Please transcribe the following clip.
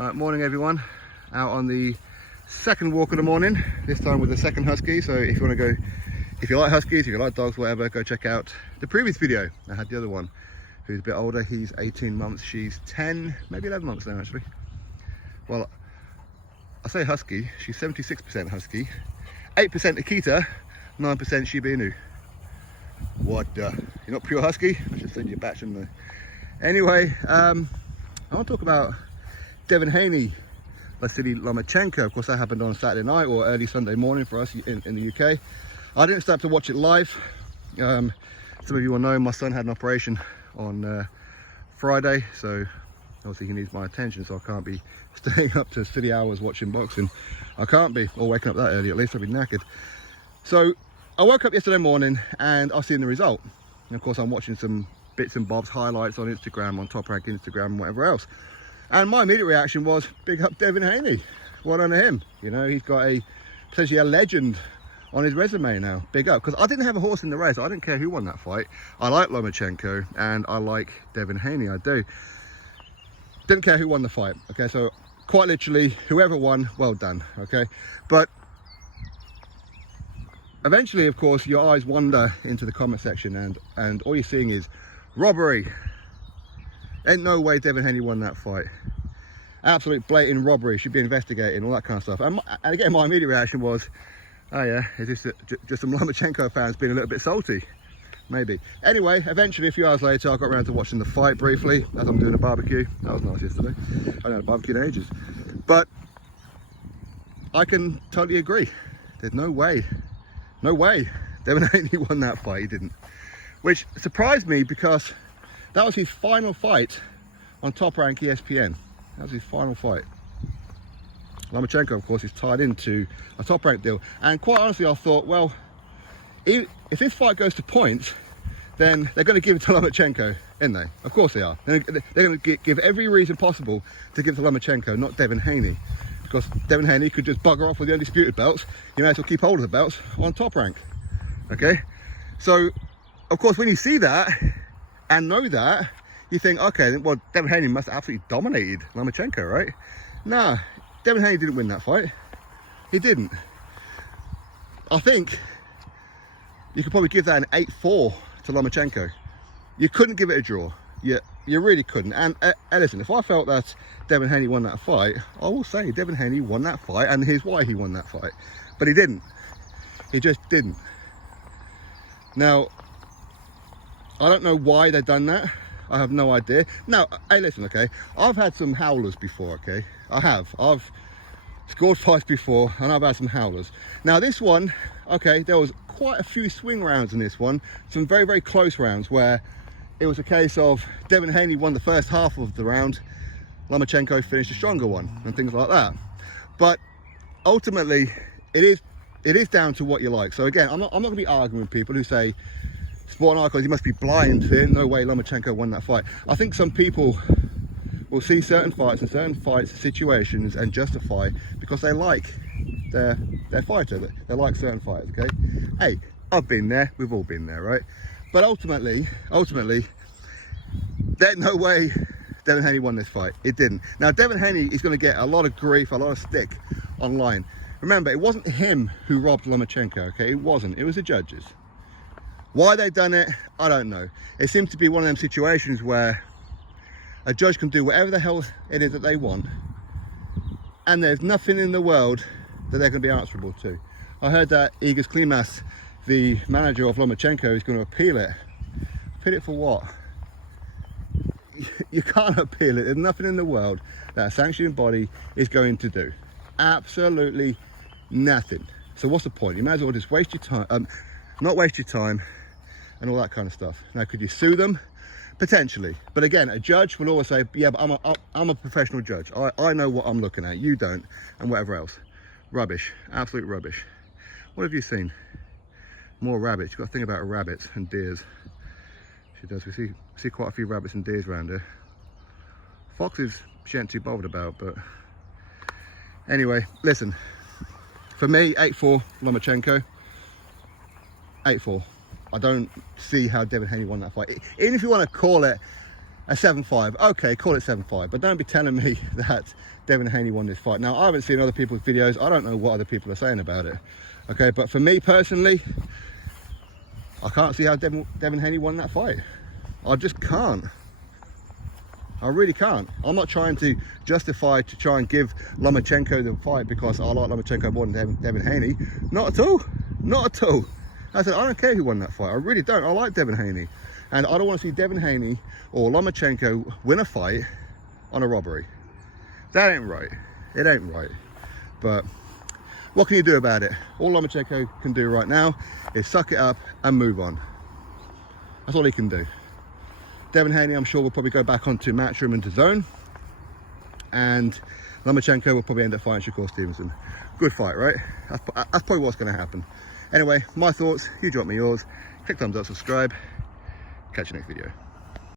Alright, morning everyone. Out on the second walk of the morning, this time with the second husky. So if you want to go, if you like huskies, if you like dogs, whatever, go check out the previous video. I had the other one who's a bit older. He's 18 months, she's 10, maybe 11 months now actually. Well, I say husky, she's 76% husky, 8% Akita, 9% Shiba Inu. What, you're not pure husky? I should send you a batch, shouldn't I? Anyway, I want to talk about Devin Haney, Vasiliy Lomachenko. Of course, that happened on Saturday night or early Sunday morning for us in the UK. I didn't start to watch it live. Some of you will know my son had an operation on Friday, so obviously he needs my attention, so I can't be staying up to silly hours watching boxing. I can't be, or waking up that early at least, I'll be knackered. So I woke up yesterday morning and I've seen the result. And of course I'm watching some bits and bobs, highlights on Instagram, on Top Rank Instagram, and whatever else. And my immediate reaction was, big up Devin Haney. Well done to him. You know, he's got potentially a legend on his resume now. Big up. Because I didn't have a horse in the race. I didn't care who won that fight. I like Lomachenko and I like Devin Haney. I do. Didn't care who won the fight. Okay, so quite literally, whoever won, well done. Okay, but eventually, of course, your eyes wander into the comment section and all you're seeing is robbery. Ain't no way Devin Haney won that fight. Absolute blatant robbery, should be investigating, all that kind of stuff. And again, my immediate reaction was, oh yeah, is this just some Lomachenko fans being a little bit salty? Maybe. Anyway, eventually, a few hours later, I got around to watching the fight briefly as I'm doing a barbecue. That was nice yesterday. I haven't had a barbecue in ages. But I can totally agree. There's no way Devin Haney won that fight. He didn't. Which surprised me because that was his final fight on Top Rank ESPN. That was his final fight. Lomachenko, of course, is tied into a Top Rank deal. And quite honestly, I thought, well, if this fight goes to points, then they're going to give it to Lomachenko, aren't they? Of course they are. They're going to give every reason possible to give it to Lomachenko, not Devin Haney. Because Devin Haney could just bugger off with the undisputed belts. You may as well keep hold of the belts on Top Rank. Okay? So, of course, when you see that and know that, you think, okay, well, Devin Haney must have absolutely dominated Lomachenko, right? Nah, Devin Haney didn't win that fight. He didn't. I think you could probably give that an 8-4 to Lomachenko. You couldn't give it a draw. You really couldn't. And listen, if I felt that Devin Haney won that fight, I will say Devin Haney won that fight, and here's why he won that fight. But he didn't. He just didn't. Now, I don't know why they've done that. I have no idea. Now, hey, listen, okay? I've had some howlers before, okay? I have. I've scored fights before, and I've had some howlers. Now, this one, okay, there was quite a few swing rounds in this one. Some very, very close rounds where it was a case of Devin Haney won the first half of the round, Lomachenko finished a stronger one, and things like that. But ultimately, it is down to what you like. So again, I'm not going to be arguing with people who say, sport icons, you must be blind. There's no way Lomachenko won that fight. I think some people will see certain fights and certain situations and justify because they like their fighter. They like certain fighters, okay? Hey, I've been there, we've all been there, right? But ultimately, there's no way Devin Haney won this fight. It didn't. Now, Devin Haney is going to get a lot of grief, a lot of stick online. Remember, it wasn't him who robbed Lomachenko, okay? It wasn't. It was the judges. Why they done it, I don't know. It seems to be one of them situations where a judge can do whatever the hell it is that they want, and there's nothing in the world that they're going to be answerable to. I heard that Igor Klimas, the manager of Lomachenko, is going to appeal it. Appeal it for what? You can't appeal it. There's nothing in the world that a sanctioning body is going to do. Absolutely nothing. So what's the point? You might as well just waste your time, not waste your time and all that kind of stuff. Now, could you sue them? Potentially. But again, a judge will always say, yeah, but I'm a professional judge. I know what I'm looking at. You don't, and whatever else. Rubbish. Absolute rubbish. What have you seen? More rabbits. You've got to think about rabbits and deers. She does. We see quite a few rabbits and deers around here. Foxes she ain't too bothered about, but anyway, listen. For me, 8-4 Lomachenko. 8-4. I don't see how Devin Haney won that fight. Even if you want to call it a 7-5. Okay, call it 7-5, but don't be telling me that Devin Haney won this fight. Now, I haven't seen other people's videos. I don't know what other people are saying about it. Okay, but for me personally, I can't see how Devin Haney won that fight. I just can't. I really can't. I'm not trying to justify to try and give Lomachenko the fight because I like Lomachenko more than Devin Haney. Not at all. Not at all. I said, I don't care who won that fight. I really don't. I like Devin Haney. And I don't want to see Devin Haney or Lomachenko win a fight on a robbery. That ain't right. It ain't right. But what can you do about it? All Lomachenko can do right now is suck it up and move on. That's all he can do. Devin Haney, I'm sure, will probably go back onto Matchroom and DAZN. And Lomachenko will probably end up fighting Shakur Stevenson. Good fight, right? That's probably what's going to happen. Anyway, my thoughts. You drop me yours. Click thumbs up, subscribe. Catch you next video.